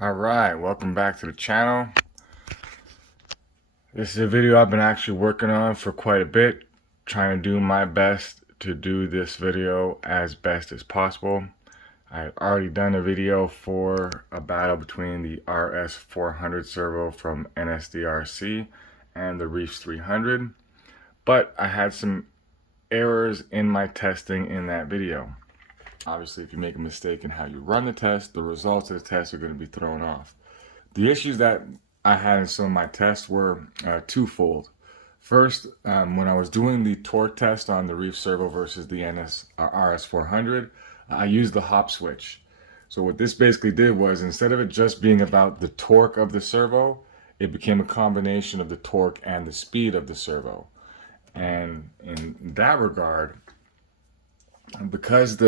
Alright, welcome back to the channel. This is a video I've been actually working on for quite a bit, trying to do my best to do this video as best as possible. I've already done a video for a battle between the RS400 servo from NSDRC and the Reefs 300, but I had some errors in my testing in that video. Obviously, if you make a mistake in how you run the test, the results of the test are going to be thrown off. The issues that I had in some of my tests were twofold. First, when I was doing the torque test on the Reefs servo versus the NS RS400, I used the hop switch. So what this basically did was, instead of it just being about the torque of the servo, it became a combination of the torque and the speed of the servo. And in that regard, because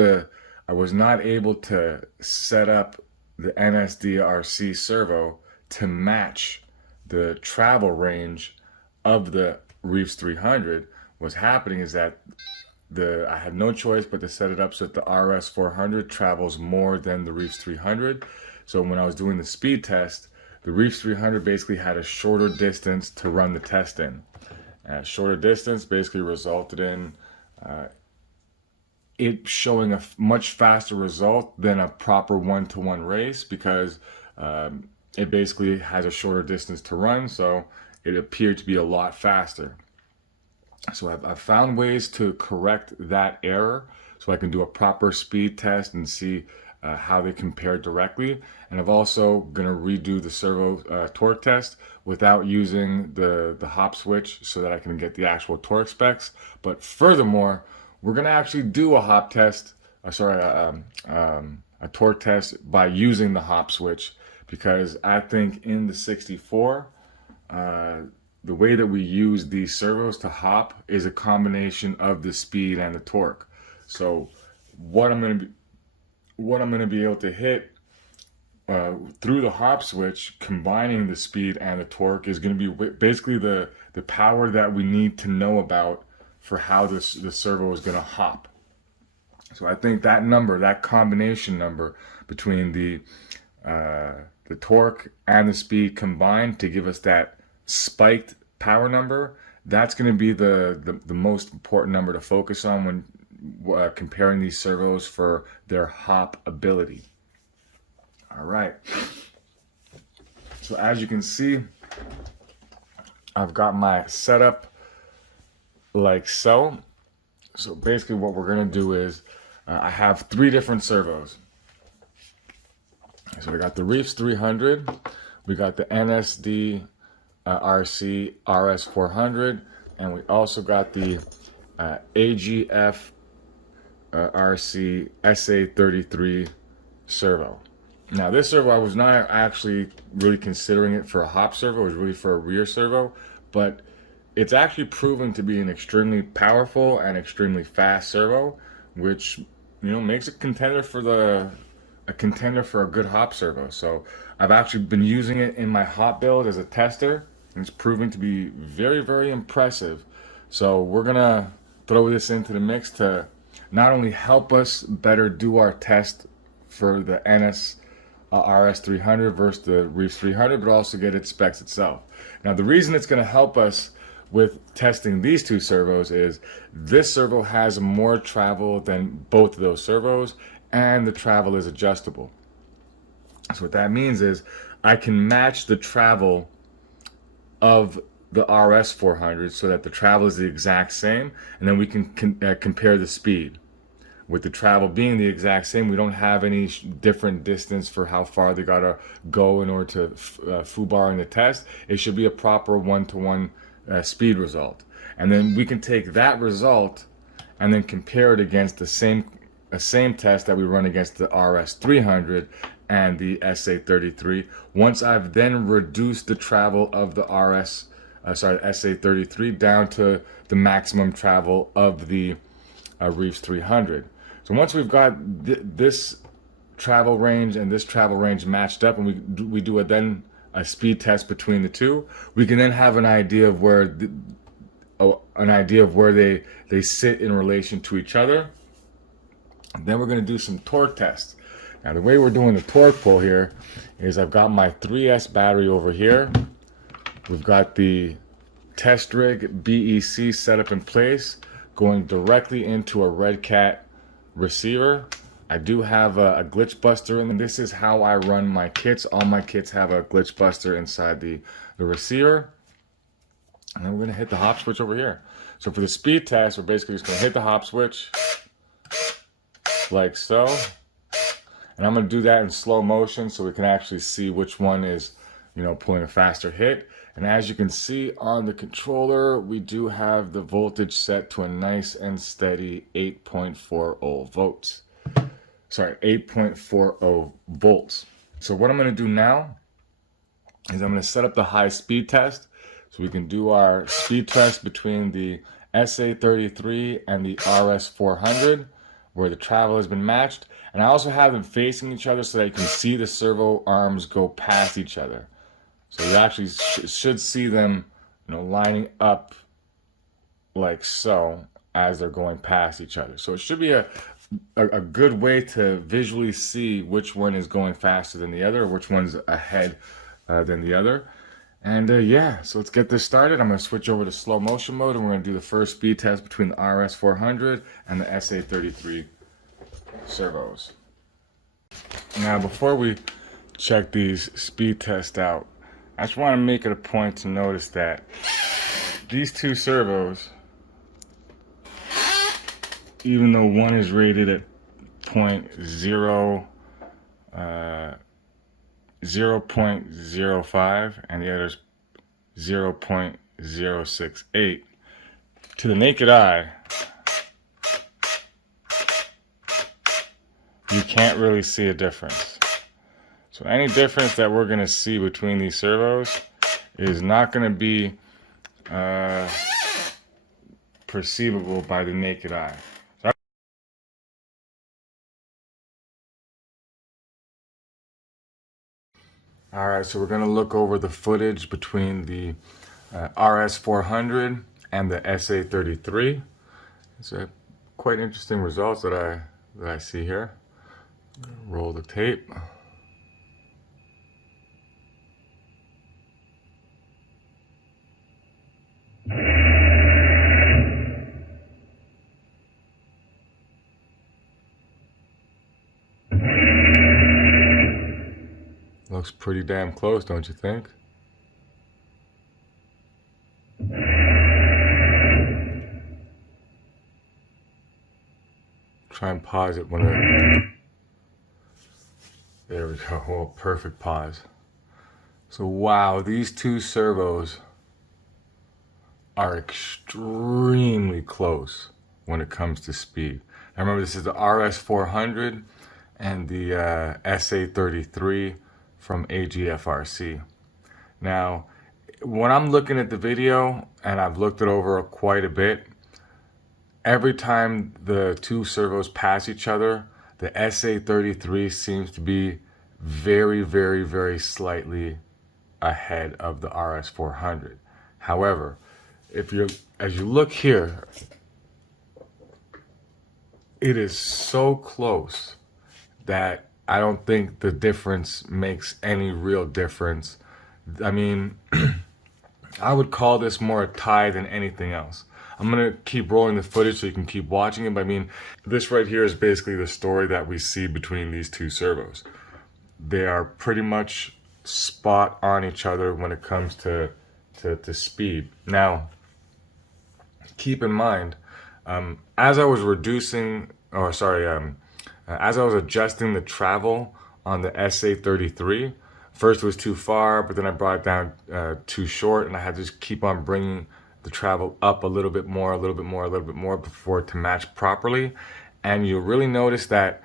I was not able to set up the NSDRC servo to match the travel range of the Reefs 300, what's happening is that I had no choice but to set it up so that the RS400 travels more than the Reefs 300. So when I was doing the speed test, the Reefs 300 basically had a shorter distance to run the test in. Shorter distance basically resulted in it showing a much faster result than a proper one-to-one race, because it basically has a shorter distance to run, so it appeared to be a lot faster. So I've found ways to correct that error so I can do a proper speed test and see how they compare directly. And I've also going to redo the servo torque test without using the hop switch so that I can get the actual torque specs. But furthermore, we're going to actually do a hop test, a torque test by using the hop switch, because I think in the 64, the way that we use these servos to hop is a combination of the speed and the torque. So what I'm going to be able to hit through the hop switch, combining the speed and the torque, is going to be basically the power that we need to know about for how the servo is going to hop. So I think that number, that combination number between the torque and the speed combined to give us that spiked power number, that's going to be the most important number to focus on when comparing these servos for their hop ability. All right. So as you can see, I've got my setup like so. So basically what we're going to do is I have three different servos. So we got the Reefs 300, we got the NSD RC RS400, and we also got the AGF-RC SA33 servo. Now this servo, I was not actually really considering it for a hop servo, it was really for a rear servo, but it's actually proven to be an extremely powerful and extremely fast servo, which makes it a contender for a good hop servo. So I've actually been using it in my hop build as a tester, and it's proven to be very, very impressive. So we're gonna throw this into the mix to not only help us better do our test for the NS RS300 versus the Reefs 300, but also get its specs itself. Now the reason it's going to help us with testing these two servos is this servo has more travel than both of those servos, and the travel is adjustable. So what that means is I can match the travel of the RS400 so that the travel is the exact same, and then we can compare the speed. With the travel being the exact same, we don't have any different distance for how far they gotta go in order to foobar in the test. It should be a proper one-to-one speed result, and then we can take that result and then compare it against the same test that we run against the RS300 and the SA33. Once I've then reduced the travel of the SA33 down to the maximum travel of the Reefs 300. So once we've got this travel range and this travel range matched up, and we do a speed test between the two, we can then have an idea of where they sit in relation to each other. Then we're going to do some torque tests. Now the way we're doing the torque pull here is I've got my 3S battery over here. We've got the test rig BEC set up in place, going directly into a Red Cat receiver. I do have a glitch buster, and this is how I run my kits. All my kits have a glitch buster inside the receiver. And then we're gonna hit the hop switch over here. So for the speed test, we're basically just gonna hit the hop switch like so. And I'm gonna do that in slow motion so we can actually see which one is, you know, pulling a faster hit. And as you can see on the controller, we do have the voltage set to a nice and steady 8.40 volts. Sorry, 8.40 volts. So what I'm gonna do now is I'm gonna set up the high speed test so we can do our speed test between the SA33 and the RS400, where the travel has been matched. And I also have them facing each other so that you can see the servo arms go past each other. So you actually should see them, you know, lining up like so as they're going past each other. So it should be a good way to visually see which one is going faster than the other, or which one's ahead than the other. And yeah, so let's get this started. I'm going to switch over to slow motion mode, and we're going to do the first speed test between the RS400 and the SA33 servos. Now, before we check these speed tests out, I just want to make it a point to notice that these two servos, even though one is rated at 0.05 and the other's 0.068, to the naked eye, you can't really see a difference. So any difference that we're going to see between these servos is not going to be perceivable by the naked eye. Alright, so we're going to look over the footage between the RS400 and the SA33. It's a quite interesting results that I see here. Roll the tape. Looks pretty damn close, don't you think? Try and pause it when there we go. Oh, perfect pause. So wow, these two servos are extremely close when it comes to speed. Now remember, this is the RS400 and the SA33 from AGF-RC. Now, when I'm looking at the video, and I've looked it over quite a bit, every time the two servos pass each other, the SA33 seems to be very, very, very slightly ahead of the RS400. However, as you look here, it is so close that I don't think the difference makes any real difference. I mean, I would call this more a tie than anything else. I'm gonna keep rolling the footage so you can keep watching it, but I mean, this right here is basically the story that we see between these two servos. They are pretty much spot on each other when it comes to speed. Now, keep in mind, as I was as I was adjusting the travel on the SA33, first it was too far, but then I brought it down too short, and I had to just keep on bringing the travel up a little bit more before to match properly. And you'll really notice that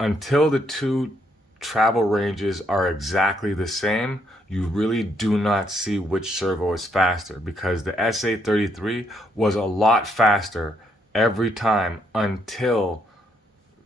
until the two travel ranges are exactly the same, you really do not see which servo is faster, because the SA33 was a lot faster every time until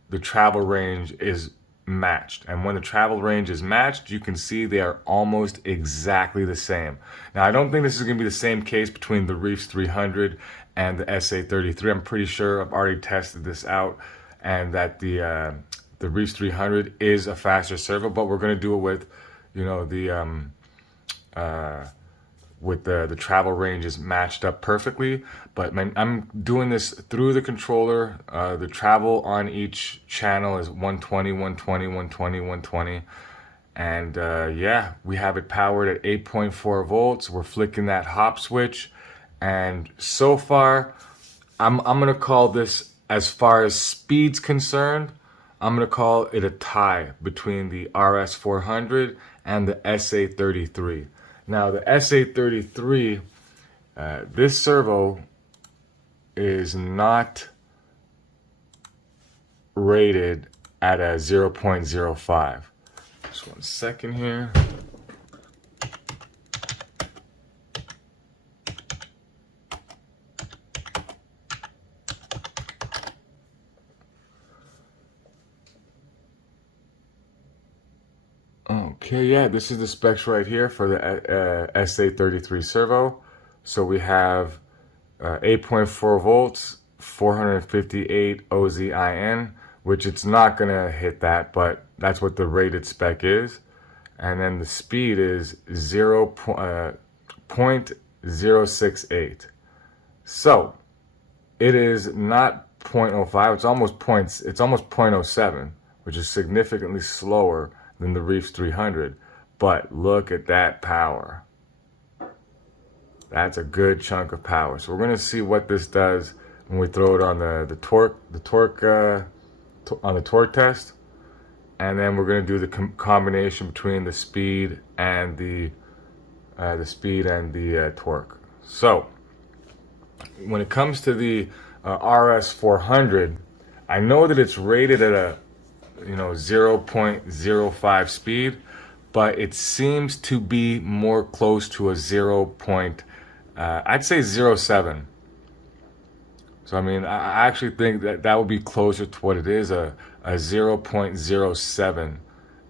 the travel range is matched. And when the travel range is matched, you can see they are almost exactly the same. Now, I don't think this is going to be the same case between the Reefs 300 and the SA33. I'm pretty sure I've already tested this out, and that the the Reefs 300 is a faster servo, but we're going to do it with, you know, the travel range is matched up perfectly. But I'm doing this through the controller. The travel on each channel is 120, 120, 120, 120. And yeah, we have it powered at 8.4 volts. We're flicking that hop switch. And so far, I'm gonna call this, as far as speed's concerned, I'm gonna call it a tie between the RS400 and the SA33. Now the SA33, this servo is not rated at a 0.05. Just 1 second here. Okay, yeah, this is the specs right here for the SA33 servo. So we have 8.4 volts, 458 OZIN, which it's not going to hit that, but that's what the rated spec is. And then the speed is 0.068. So it is not 0.05, it's almost 0.07, which is significantly slower than the Reefs 300. But look at that power. That's a good chunk of power. So we're going to see what this does when we throw it on the torque test, and then we're going to do the combination between the speed and the torque. So when it comes to the RS400, I know that it's rated at a 0.05 speed, but it seems to be more close to a I'd say 0.7. So I mean, I actually think that would be closer to what it is, a 0.07.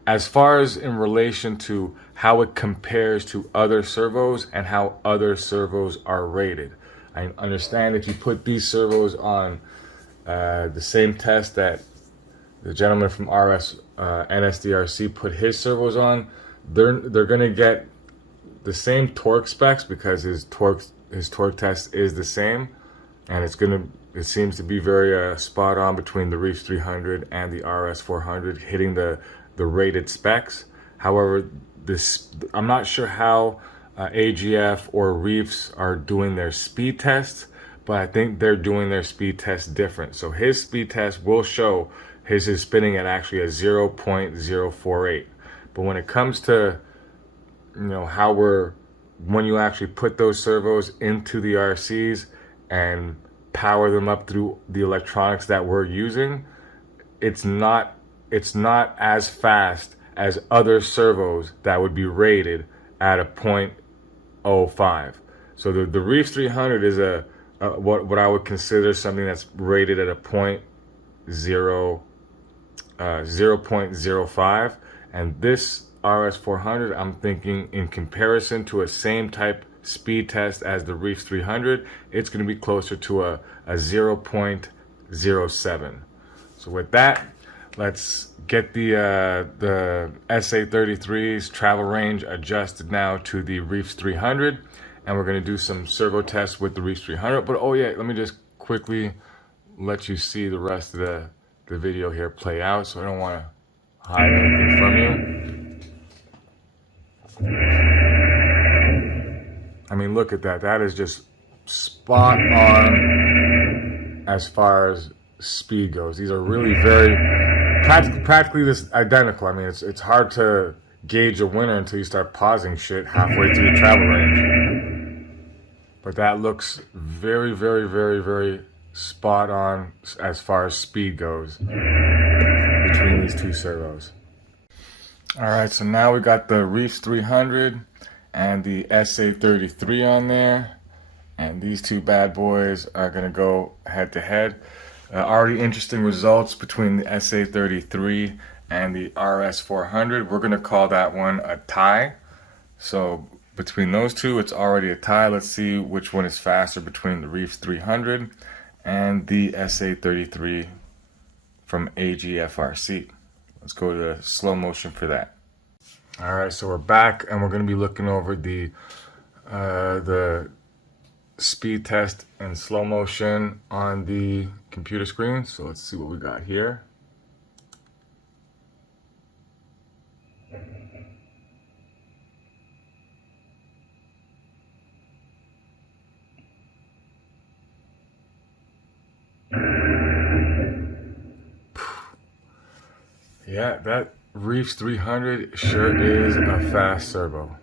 As far as in relation to how it compares to other servos and how other servos are rated. I understand if you put these servos on the same test that the gentleman from NSDRC put his servos on, they're gonna get the same torque specs because his torque test is the same, and it seems to be very spot on between the Reefs 300 and the RS400, hitting the rated specs. However, I'm not sure how AGF or Reefs are doing their speed tests, but I think they're doing their speed test different. So his speed test will show his is spinning at actually a 0.048. But when it comes to, when you actually put those servos into the RCs and power them up through the electronics that we're using, it's not as fast as other servos that would be rated at a 0.05. So the Reefs 300 is what I would consider something that's rated at a 0.05, and this RS400, I'm thinking in comparison to a same type speed test as the Reefs 300, it's going to be closer to a 0.07. So with that, let's get the SA33's travel range adjusted now to the Reefs 300, and we're going to do some servo tests with the Reefs 300. But oh yeah, let me just quickly let you see the rest of the video here play out, so I don't want to hide anything from you. I mean, look at that. That is just spot on as far as speed goes. These are really very practically this identical. I mean, it's hard to gauge a winner until you start pausing shit halfway through the travel range. But that looks very, very, very, very spot on as far as speed goes between these two servos. All right, so now we got the Reefs 300 and the SA33 on there, and these two bad boys are gonna go head to head. Already interesting results between the SA33 and the RS400. We're gonna call that one a tie. So between those two, it's already a tie. Let's see which one is faster between the Reefs 300 and the SA33 from AGF-RC. Let's go to slow motion for that. All right, so we're back and we're going to be looking over the speed test in slow motion on the computer screen. So let's see what we got here. Yeah, that Reefs 300 sure is a fast servo.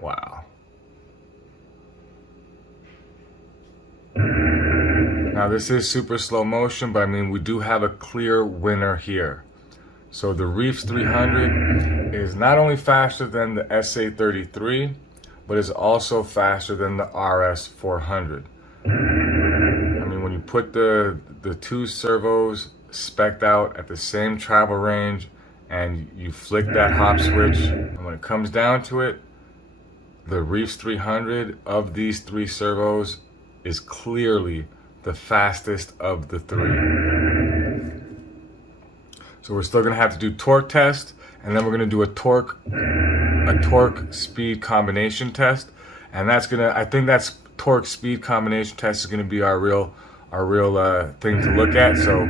Wow. Now this is super slow motion, but I mean, we do have a clear winner here. So the Reefs 300 is not only faster than the SA33, but is also faster than the RS400. I mean, when you put the two servos spec'd out at the same travel range and you flick that hop switch, and when it comes down to it, the Reefs 300 of these three servos is clearly the fastest of the three. So we're still gonna have to do torque test, and then we're gonna do a torque speed combination test, and I think that's torque speed combination test is gonna be our real thing to look at. So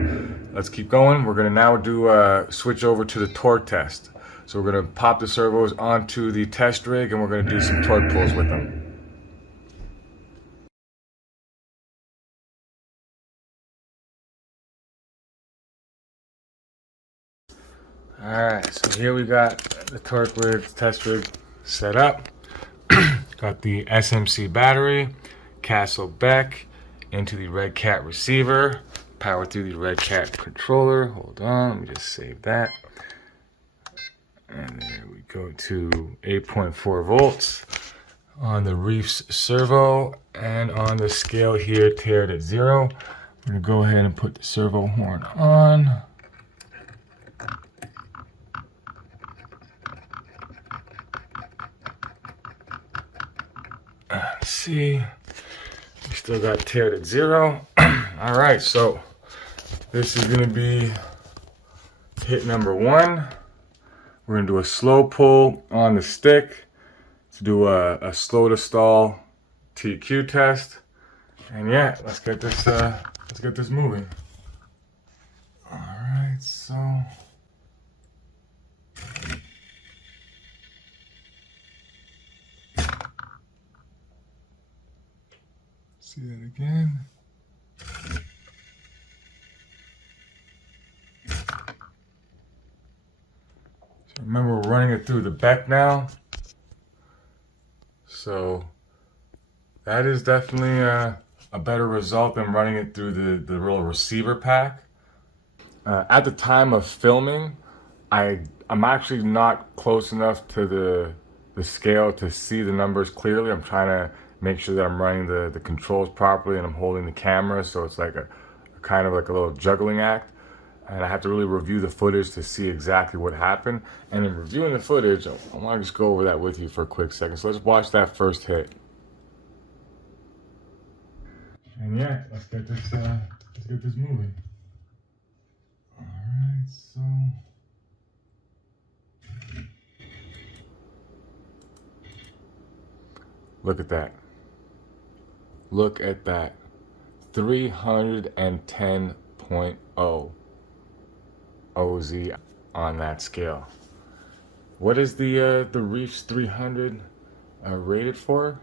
let's keep going. We're gonna now do switch over to the torque test. So we're gonna pop the servos onto the test rig and we're gonna do some torque pulls with them. Alright, so here we got the torque rig, test rig set up. Got the SMC battery, Castle Beck, into the Red Cat receiver, power through the Red Cat controller. Hold on, let me just save that. And there we go to 8.4 volts on the Reefs servo, and on the scale here, tiered at 0. I'm gonna go ahead and put the servo horn on. Let's see, we still got tiered at 0. All right, so this is gonna be hit number 1. We're gonna do a slow pull on the stick to do a slow to stall TQ test, and yeah, let's get this moving. All right, so. See that again. So remember, we're running it through the Beck now. So that is definitely a better result than running it through the real receiver pack. At the time of filming, I'm actually not close enough to the scale to see the numbers clearly. I'm trying to make sure that I'm running the controls properly and I'm holding the camera, so it's like a kind of like a little juggling act. And I have to really review the footage to see exactly what happened. And in reviewing the footage, I want to just go over that with you for a quick second. So let's watch that first hit. And yeah, let's get this moving. All right, so. Look at that. Look at that. 310.0 OZ on that scale. What is the Reefs 300 rated for?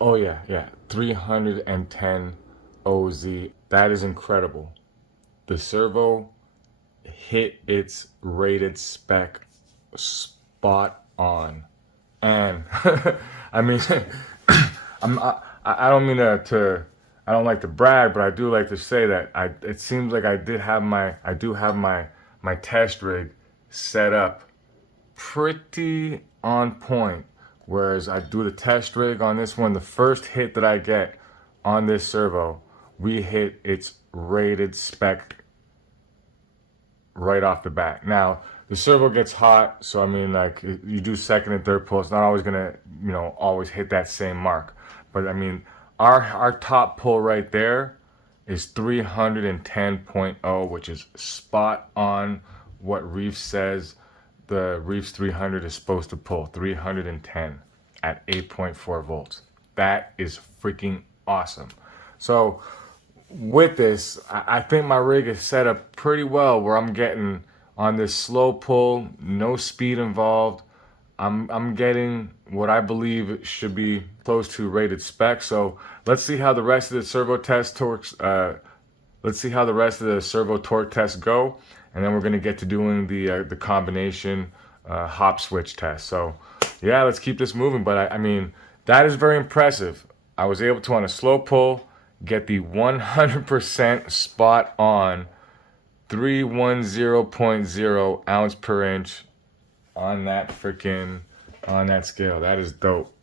Oh yeah, 310 OZ. That is incredible. The servo hit its rated spec spot on. And I mean, I don't mean I don't like to brag, but I do like to say that it seems like I do have my test rig set up pretty on point. Whereas I do the test rig on this one, the first hit that I get on this servo, we hit its rated spec right off the bat. Now, the servo gets hot, so I mean, like, you do second and third pull, it's not always gonna, always hit that same mark. But I mean, Our top pull right there is 310.0, which is spot on what Reefs says the Reefs 300 is supposed to pull, 310 at 8.4 volts. That is freaking awesome. So with this, I think my rig is set up pretty well where I'm getting on this slow pull, no speed involved. I'm getting what I believe should be close to rated spec. So let's see how the rest of the servo test torques. Let's see how the rest of the servo torque tests go, and then we're gonna get to doing the combination hop switch test. So yeah, let's keep this moving. But I mean, that is very impressive. I was able to, on a slow pull, get the 100% spot on 310.0 ounce per inch on that scale. That is dope.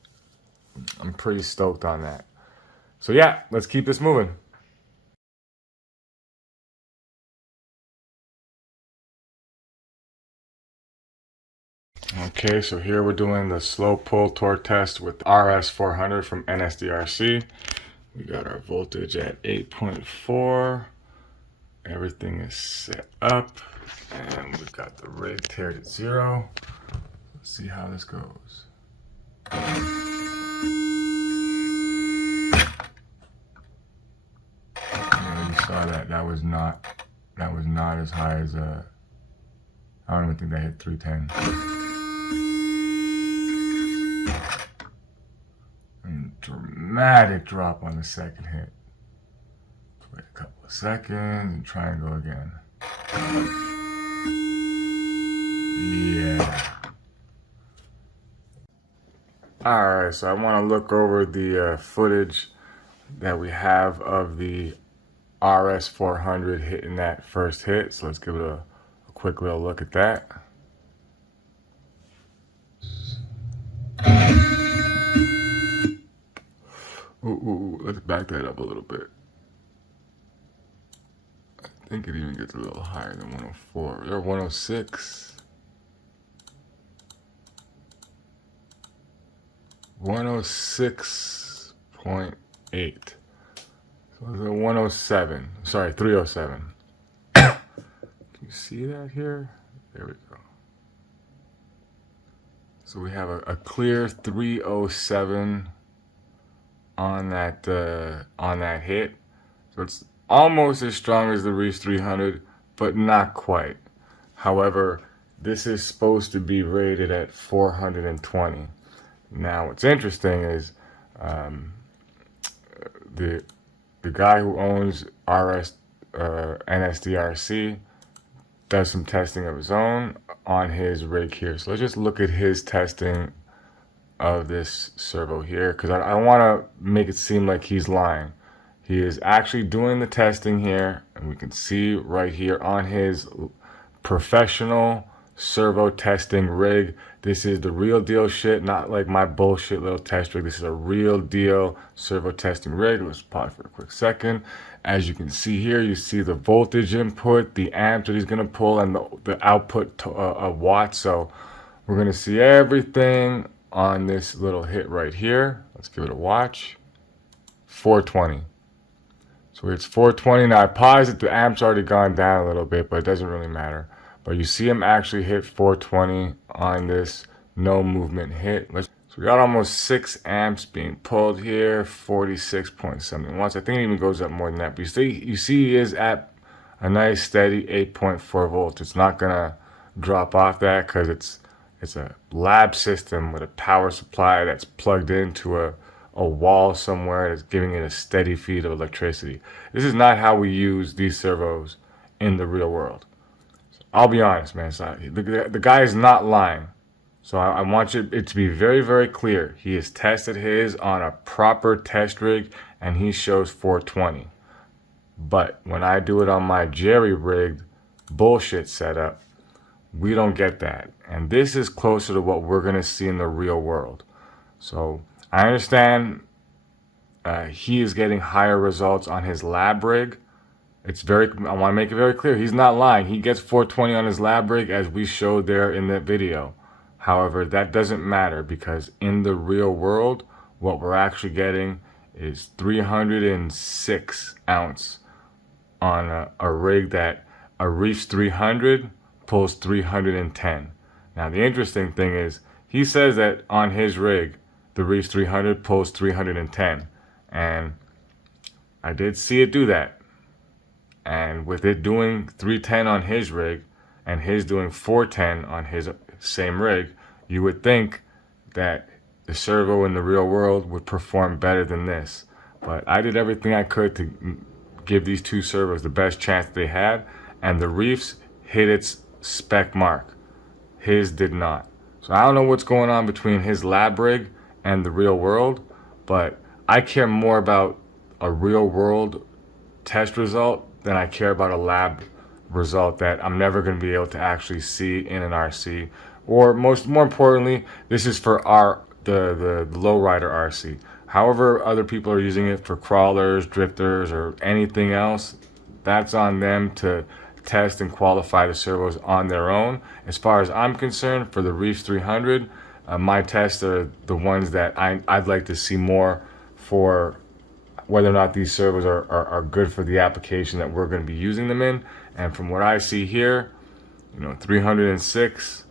I'm pretty stoked on that. So yeah, let's keep this moving. Okay, so here we're doing the slow pull torque test with RS400 from NSDRC. We got our voltage at 8.4. Everything is set up, and we've got the rig tiered at 0. Let's see how this goes. Yeah, you saw that. That was not as high as I don't even think that hit 310. And dramatic drop on the second hit. Wait a couple of seconds and try and go again. Yeah. Alright, so I want to look over the footage that we have of the RS400 hitting that first hit. So let's give it a quick little look at that. Ooh, let's back that up a little bit. I think it even gets a little higher than 104. Or 106. 106.8. So it's a 107. Sorry, 307. Can you see that here? There we go. So we have a clear 307 on that hit. So it's almost as strong as the Reefs 300, but not quite. However, this is supposed to be rated at 420. Now, what's interesting is the guy who owns NSDRC does some testing of his own on his rig here. So let's just look at his testing of this servo here, because I want to make it seem like he's lying. He is actually doing the testing here, and we can see right here on his professional servo testing rig. This is the real deal shit, not like my bullshit little test rig. This is a real deal servo testing rig. Let's pause for a quick second. As you can see here, you see the voltage input, the amps that he's going to pull, and the output of watts. So we're going to see everything on this little hit right here. Let's give it a watch. 420. So it's 420. Now I paused it. The amp's already gone down a little bit, but it doesn't really matter. But you see him actually hit 420 on this no movement hit. So we got almost 6 amps being pulled here, 46.7 watts. I think it even goes up more than that. But you see he is at a nice steady 8.4 volts. It's not gonna drop off that because it's a lab system with a power supply that's plugged into a wall somewhere that's giving it a steady feed of electricity. This is not how we use these servos in the real world. I'll be honest, man. The guy is not lying. So I want it to be very, very clear. He has tested his on a proper test rig, and he shows 420. But when I do it on my jerry-rigged bullshit setup, we don't get that. And this is closer to what we're going to see in the real world. So I understand he is getting higher results on his lab rig. I want to make it very clear. He's not lying. He gets 420 on his lab rig as we showed there in that video. However, that doesn't matter because in the real world, what we're actually getting is 306 ounce on a rig that a Reefs 300 pulls 310. Now the interesting thing is, he says that on his rig, the Reefs 300 pulls 310, and I did see it do that. And with it doing 310 on his rig, and his doing 410 on his same rig, you would think that the servo in the real world would perform better than this. But I did everything I could to give these two servos the best chance they had, and the Reefs hit its spec mark. His did not. So I don't know what's going on between his lab rig and the real world, but I care more about a real world test result than I care about a lab result that I'm never going to be able to actually see in an RC. Or more importantly, this is for the lowrider RC. However other people are using it for crawlers, drifters, or anything else, that's on them to test and qualify the servos on their own. As far as I'm concerned, for the Reefs 300, my tests are the ones that I'd like to see more for whether or not these servos are good for the application that we're going to be using them in. And from what I see here, 306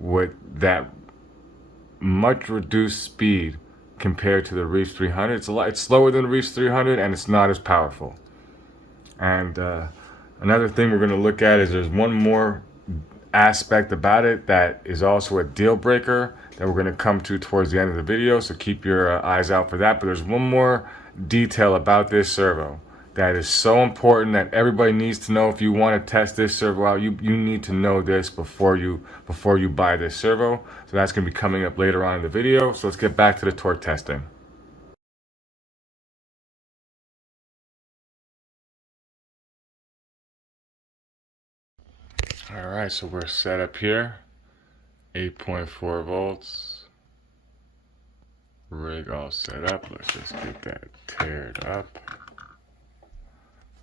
with that much reduced speed compared to the Reefs 300. It's slower than the Reefs 300, and it's not as powerful. And another thing we're going to look at is there's one more aspect about it that is also a deal breaker that we're going to come to towards the end of the video, so keep your eyes out for that. But there's one more detail about this servo that is so important that everybody needs to know. If you want to test this servo out, you need to know this before you buy this servo. So that's going to be coming up later on in the video. So let's get back to the torque testing. All right, so we're set up here, 8.4 volts, rig all set up. Let's just get that teared up.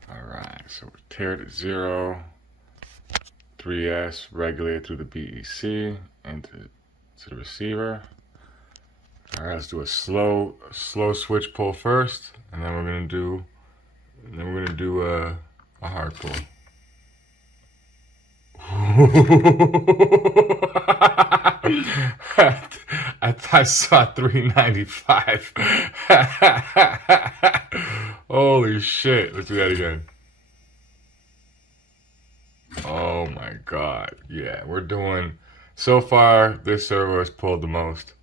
All right, so we're teared at 0, 3S regulated through the BEC into the receiver. All right, let's do a slow switch pull first, and then we're gonna do a hard pull. I saw 395. Holy shit. Let's do that again. Oh my god. Yeah, we're doing, so far this servo has pulled the most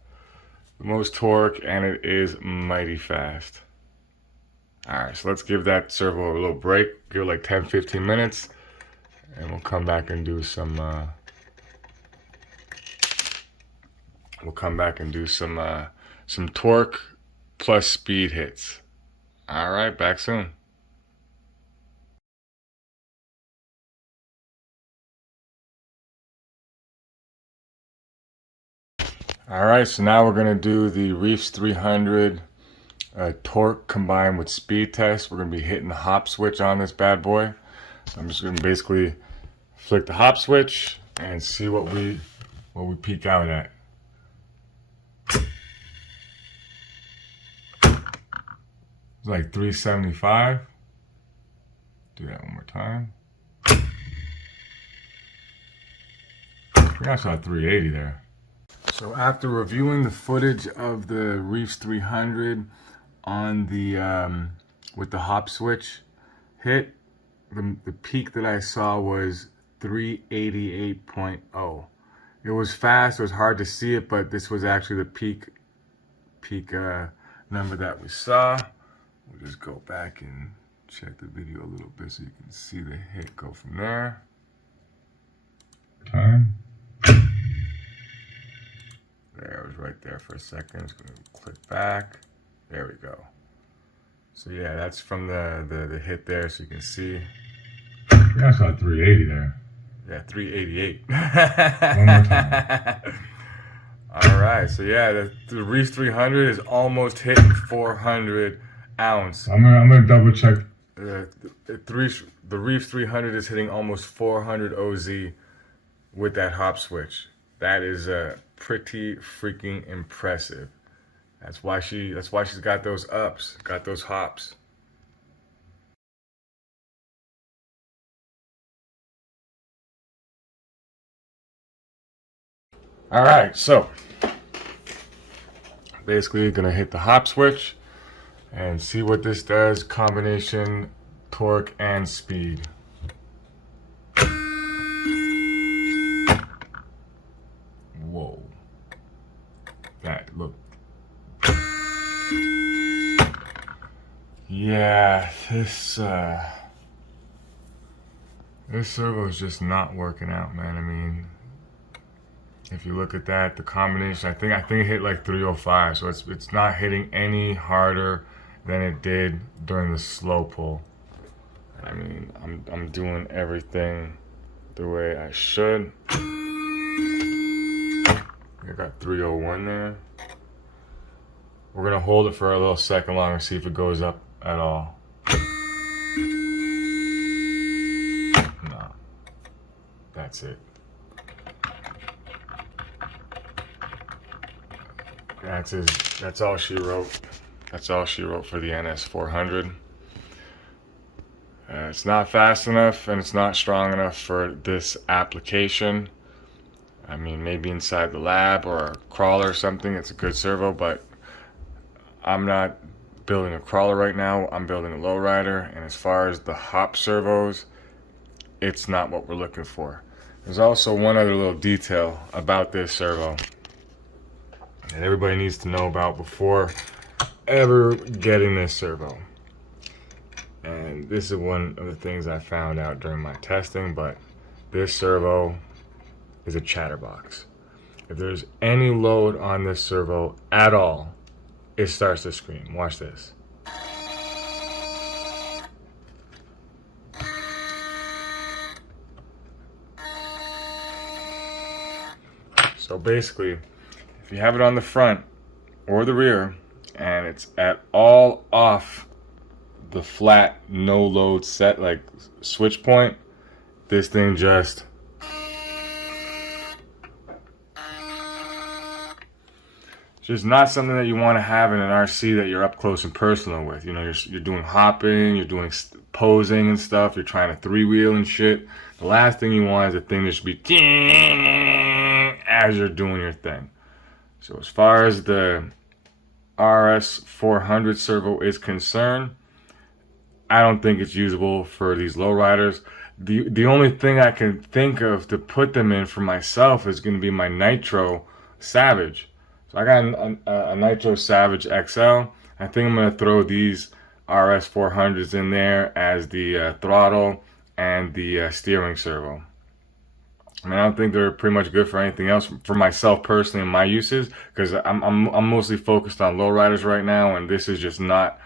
torque, and it is mighty fast. Alright, so let's give that servo a little break. Give it like 10-15 minutes, and we'll come back and do some some torque plus speed hits. All right, back soon. All right, so now we're gonna do the Reefs 300 torque combined with speed test. We're gonna be hitting the hop switch on this bad boy. I'm just gonna basically flick the hop switch and see what we peak out at. It's like 375. Do that one more time. We also had 380 there. So after reviewing the footage of the Reefs 300 on the with the hop switch hit, the peak that I saw was 388.0. It was fast, it was hard to see it, but this was actually the peak number that we saw. We'll just go back and check the video a little bit so you can see the hit go from there. Time. There, it was right there for a second. Just gonna click back. There we go. So yeah, that's from the hit there, so you can see. Yeah, I saw 380 there. Yeah, 388. One more time. All right, so yeah, the Reefs 300 is almost hitting 400 ounce. I'm gonna double check. The Reefs 300 is hitting almost 400 OZ with that hop switch. That is pretty freaking impressive. That's why she's got those ups, got those hops. All right, so basically gonna hit the hop switch and see what this does, combination torque and speed. Whoa, that look. Yeah, this servo is just not working out, man. I mean, if you look at that, the combination, I think it hit like 305, so it's not hitting any harder than it did during the slow pull. I mean, I'm doing everything the way I should. I got 301 there. We're gonna hold it for a little second longer, see if it goes up at all. No, that's it. That's all she wrote. That's all she wrote for the NS400. It's not fast enough and it's not strong enough for this application. I mean, maybe inside the lab or a crawler or something, it's a good servo, but I'm not building a crawler right now. I'm building a lowrider, and as far as the hop servos, it's not what we're looking for. There's also one other little detail about this servo that everybody needs to know about before ever getting this servo. And this is one of the things I found out during my testing, but this servo is a chatterbox. If there's any load on this servo at all, it starts to scream. Watch this. So basically, if you have it on the front or the rear and it's at all off the flat no load set, like switch point, this thing just not something that you want to have in an RC that you're up close and personal with. You know, you're doing hopping, you're doing posing and stuff, you're trying to three-wheel and shit. The last thing you want is a thing that should be as you're doing your thing. So as far as the RS400 servo is concerned, I don't think it's usable for these lowriders. The only thing I can think of to put them in for myself is going to be my Nitro Savage. So I got a Nitro Savage XL. I think I'm going to throw these RS400s in there as the throttle and the steering servo. I mean, I don't think they're pretty much good for anything else for myself personally in my uses, because I'm mostly focused on lowriders right now, and this is just not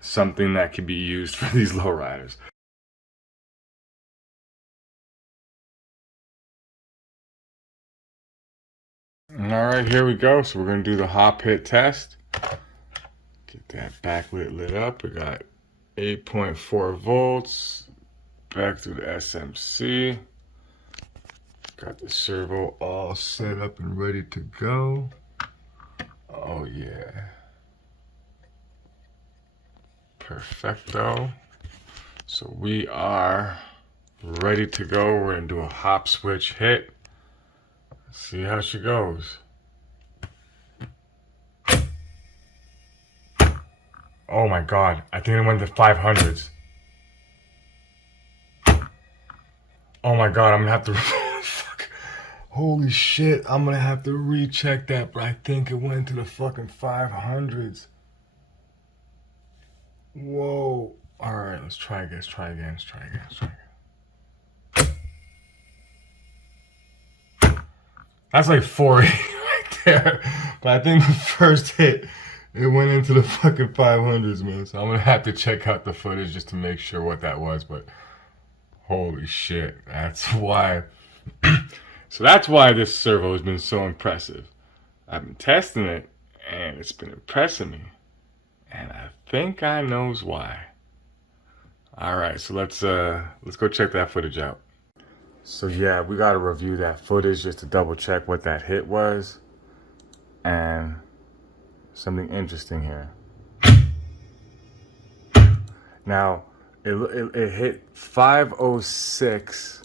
something that can be used for these lowriders. Alright, here we go. So we're going to do the hop hit test. Get that backlit lit up. We got 8.4 volts. Back through the SMC. Got the servo all set up and ready to go. Oh yeah. Perfecto. So we are ready to go. We're going to do a hop switch hit. See how she goes. Oh my god, I think it went to 500s. Oh my god, I'm gonna have to fuck. Holy shit, I'm gonna have to recheck that, but I think it went to the fucking 500s. Whoa. Alright, let's try again, let's try again. That's like 480 right there. But I think the first hit, it went into the fucking 500s, man. So I'm gonna have to check out the footage just to make sure what that was. But holy shit, that's why. So that's why this servo has been so impressive. I've been testing it, and it's been impressing me. And I think I knows why. All right, so let's go check that footage out. So yeah, we gotta review that footage just to double check what that hit was. And something interesting here. Now, it hit 506.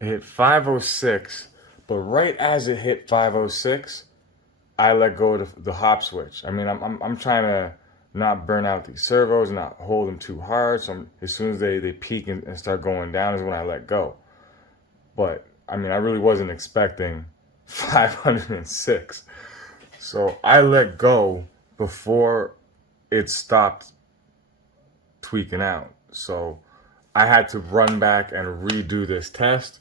It hit 506, but right as it hit 506, I let go of the hop switch. I mean, I'm trying to not burn out these servos, not hold them too hard. So as soon as they peak and start going down is when I let go. But I mean, I really wasn't expecting 506. So I let go before it stopped tweaking out. So I had to run back and redo this test.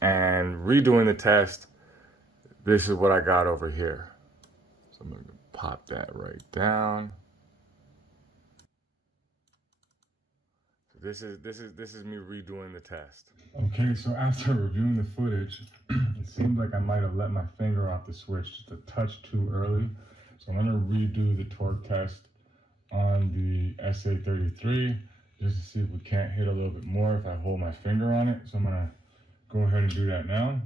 And redoing the test, this is what I got over here. So I'm going to pop that right down. So this is me redoing the test. Okay, so after reviewing the footage, it seemed like I might have let my finger off the switch just a touch too early. So I'm going to redo the torque test on the SA33 just to see if we can't hit a little bit more if I hold my finger on it. So I'm going to go ahead and do that now.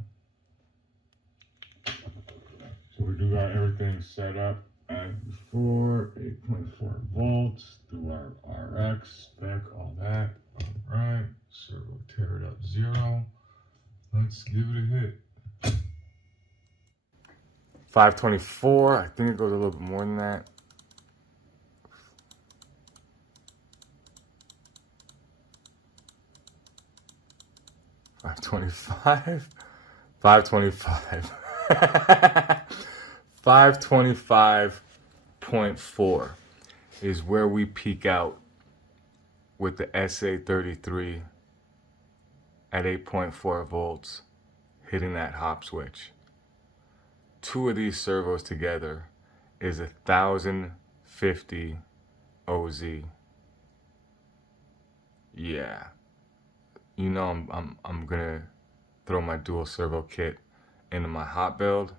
So we do got everything set up as before, 8.4 volts, do our RX spec, all that. All right, servo tear it up 0. Let's give it a hit. 524, I think it goes a little bit more than that. $525, $525, $525.4 is where we peak out with the SA33 at 8.4 volts, hitting that hop switch. Two of these servos together is 1,050 OZ. Yeah. You know I'm gonna throw my dual servo kit into my hot build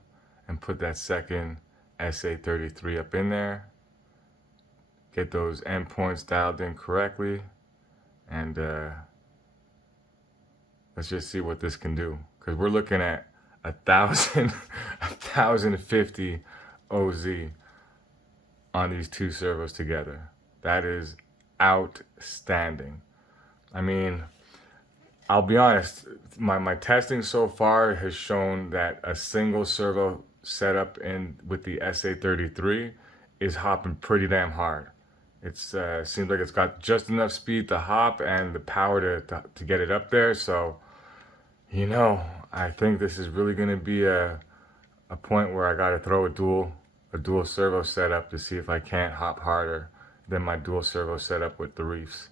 and put that second SA33 up in there. Get those endpoints dialed in correctly, and let's just see what this can do. Because we're looking at 1,050 OZ on these two servos together. That is outstanding. I mean, I'll be honest, my testing so far has shown that a single servo setup with the SA33 is hopping pretty damn hard. It seems like it's got just enough speed to hop and the power to get it up there. So, you know, I think this is really going to be a point where I got to throw a dual servo setup to see if I can't hop harder than my dual servo setup with the Reefs.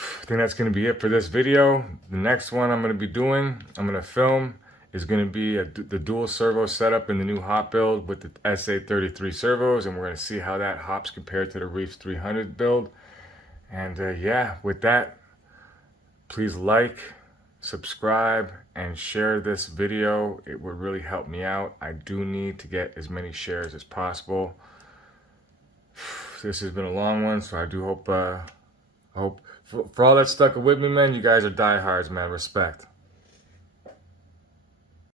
I think that's going to be it for this video. The next one I'm going to be doing, I'm going to film, is going to be the dual servo setup in the new hop build with the SA33 servos, and we're going to see how that hops compared to the Reefs 300 build. And yeah, with that, please like, subscribe, and share this video. It would really help me out. I do need to get as many shares as possible. This has been a long one, so I do hope for all that stuck with me, man, you guys are diehards, man. Respect.